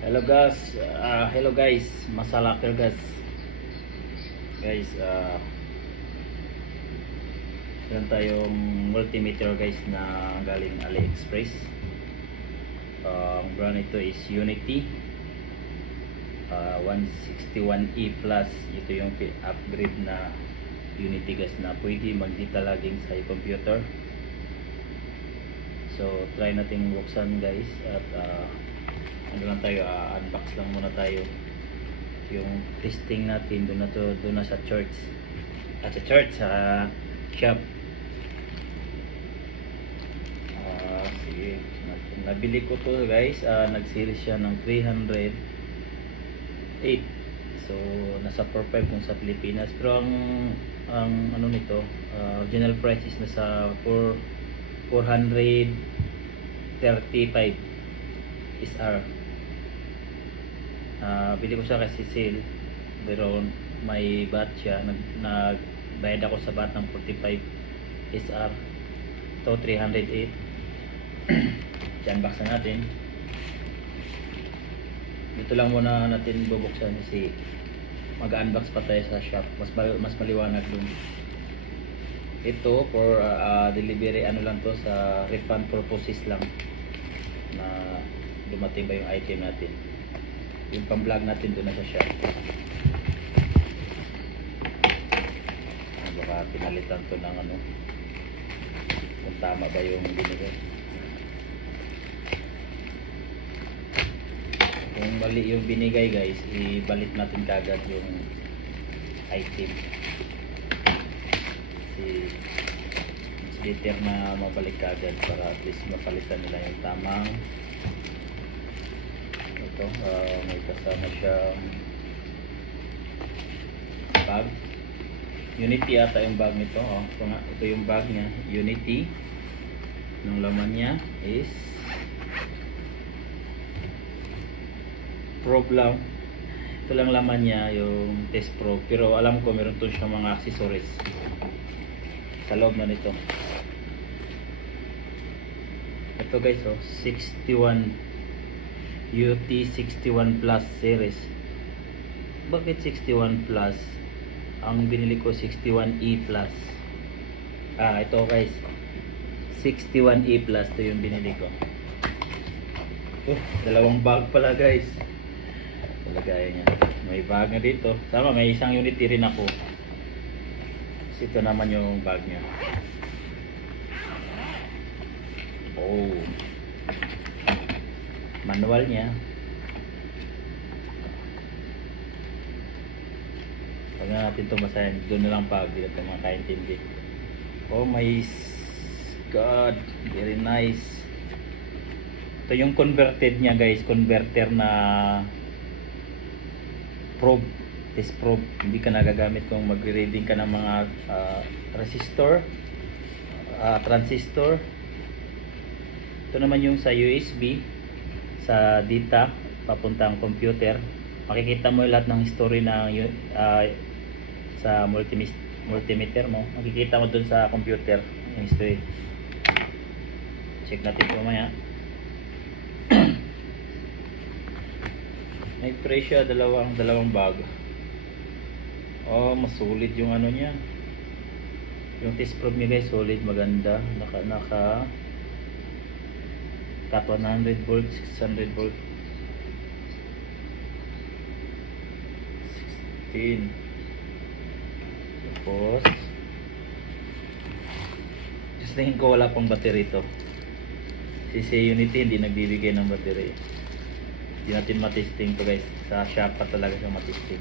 Hello guys, masalakir guys. Guys, meron tayong multimeter guys na galing AliExpress. Ang brand nito is Unity 161E Plus. Ito yung upgrade na Unity guys na pwede mag-data logging sa computer. So try natin buksan guys at ano lang tayo, unbox lang muna tayo yung testing natin doon na sa church sa shop. Sige, nabili ko to guys, nag-sale siya ng 308, so nasa 4.5 kung sa Pilipinas, pero ang ano nito, original price is nasa 435 SR. Bili ko siya kasi sale, pero may bat siya, nagbayad ako sa bat ng 45 SR, to 308. Unbox na natin. Dito lang muna natin bubuksan kasi mag-unbox pa tayo sa shop, mas maliwanag dun. Ito for delivery, ano lang to, sa refund purposes lang, na dumating ba yung item natin, yung pang-vlog natin doon na sa shop. Baka pinalitan to ng ano, kung tama ba yung binigay. Kung mali yung binigay guys, ibalik natin kagad yung item kasi it's better na mabalik kagad para at least mapalitan nila yung tamang. Ito, may kasama siyang bag. Unity ata yung bag nito. Ito yung bag niya, Unity. Yung laman niya is probe lang. Ito lang laman niya, yung test probe, pero alam ko meron to siyang mga accessories sa loob na nito. Ito guys, 61 UT61 Plus series. Bakit 61 Plus? Ang binili ko 61E Plus. Ito guys, 61E Plus, ito yung binili ko. Dalawang bag pala guys. Lagay niya. May bag na dito. Tama, may isang Unity rin ako. Ito naman yung bag niya. Manual niya. Pag natin ito basahin, doon na lang pag dito makaintindi. Oh my god, very nice. Ito yung converted niya guys, converter na probe, test probe. Hindi ka nagagamit kung magre-reading ka ng mga resistor, transistor. Ito naman yung sa USB, sa data papuntang computer. Makikita mo lahat ng history ng sa multimeter mo. Makikita mo dun sa computer yung history. Check natin ito mamaya. May presyo, dalawang bag. Mas solid yung ano niya. Yung test probe niya guys, solid, maganda. Naka 100 volts, 600 volts, 16. Tapos just tingin ko wala pang battery to. Si Unity hindi nagbibigay ng battery. Hindi natin matesting to guys, sa shop pa talaga siya matesting.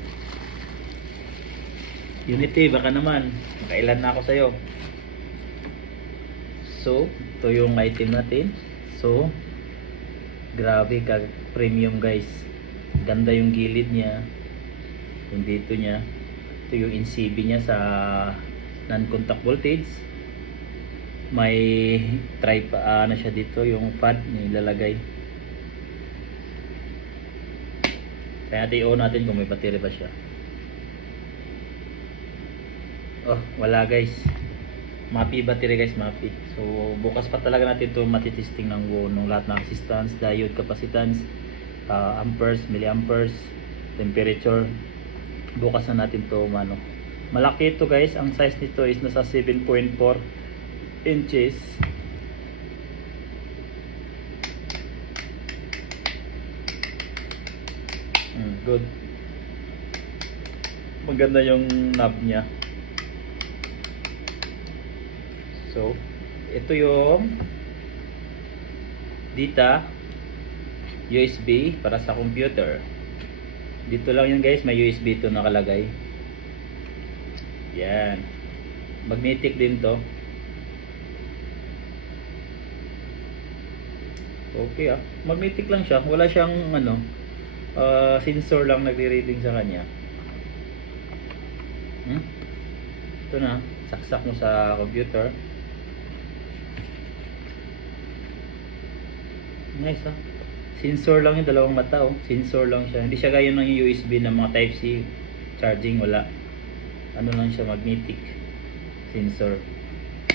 Unity, baka naman makailan na ako sa'yo. So ito yung item natin. So grabe ka premium guys. Ganda yung gilid niya, yung dito niya. Ito yung NCB niya sa non-contact voltage. May na siya dito, yung pad nilalagay. Kaya natin i-on natin kung may battery ba siya. Wala guys. MAPI battery guys, MAPI. So bukas pa talaga natin ito matitesting ng lahat ng resistance, diode, capacitance, amperes, milliamperes, temperature. Bukas na natin to mano. Malaki ito guys, ang size nito is nasa 7.4 inches. Good. Maganda yung knob niya. So, ito yung data USB para sa computer. Dito lang yun guys, may USB ito nakalagay. Yan. Magnetic din to. Okay magnetic lang siya. Wala siyang sensor lang nagre-reading sa kanya. Ito na, saksak mo sa computer. Nice Sensor lang yung dalawang mata Sensor lang siya. Hindi siya gaya ng USB na mga type C charging, wala. Ano lang siya, magnetic sensor.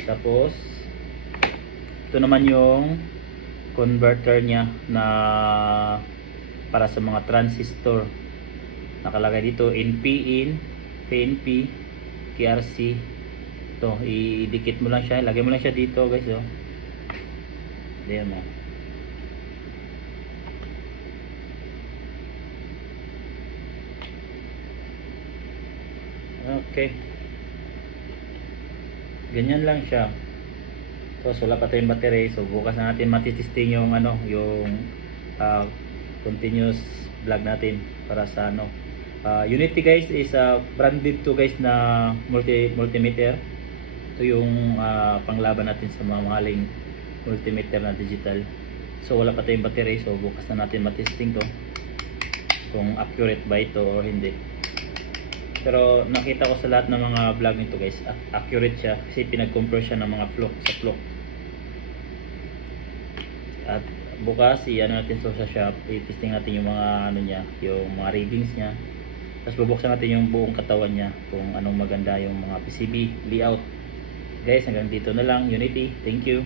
Tapos ito naman yung converter niya na para sa mga transistor. Nakalagay dito NP in, PNP, KRC. Ito, idikit mo lang siya. Lagay mo lang siya dito guys Diyan mo. Okay. Ganyan lang siya. So wala pa tayong battery. So bukas na natin matitesting yung continuous vlog natin para sa Unity guys is branded to guys na multimeter. Ito yung panglaban natin sa mga mahaling multimeter na digital. So wala pa tayong battery. So bukas na natin matesting to kung accurate ba ito or hindi. Pero nakita ko sa lahat ng mga vlog nito guys, accurate siya kasi pinag-compare siya ng mga flock sa flock. At bukas natin sa shop, i-testing natin yung mga niya, yung mga readings niya. Tapos bubuksan natin yung buong katawan niya kung anong maganda yung mga PCB layout. Guys, hanggang dito na lang. Unity, thank you.